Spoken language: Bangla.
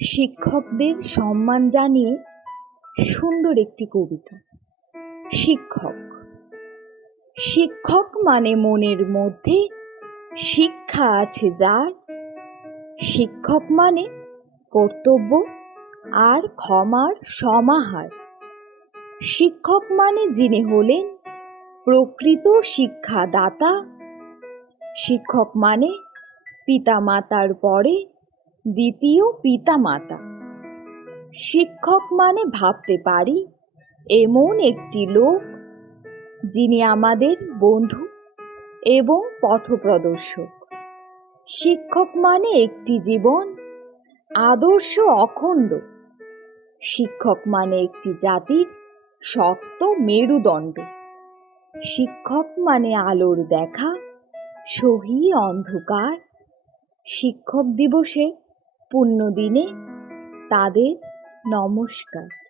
শিক্ষকদের সম্মান জানিয়ে সুন্দর একটি কবিতা। শিক্ষক। শিক্ষক মানে মনের মধ্যে শিক্ষা আছে যার। শিক্ষক মানে কর্তব্য আর ক্ষমার সমাহার। শিক্ষক মানে যিনি হলেন প্রকৃত শিক্ষাদাতা। শিক্ষক মানে পিতামাতার পরে দ্বিতীয় পিতামাতা। শিক্ষক মানে ভাবতে পারি, এমন একটি লোক যিনি আমাদের বন্ধু এবং পথপ্রদর্শক। শিক্ষক মানে একটি জীবন, আদর্শ অখণ্ড। শিক্ষক মানে একটি জাতির শক্ত মেরুদণ্ড। শিক্ষক মানে আলোর দেখা, সহি অন্ধকার। শিক্ষক দিবসে পুণ্যদিনে তাদের নমস্কার।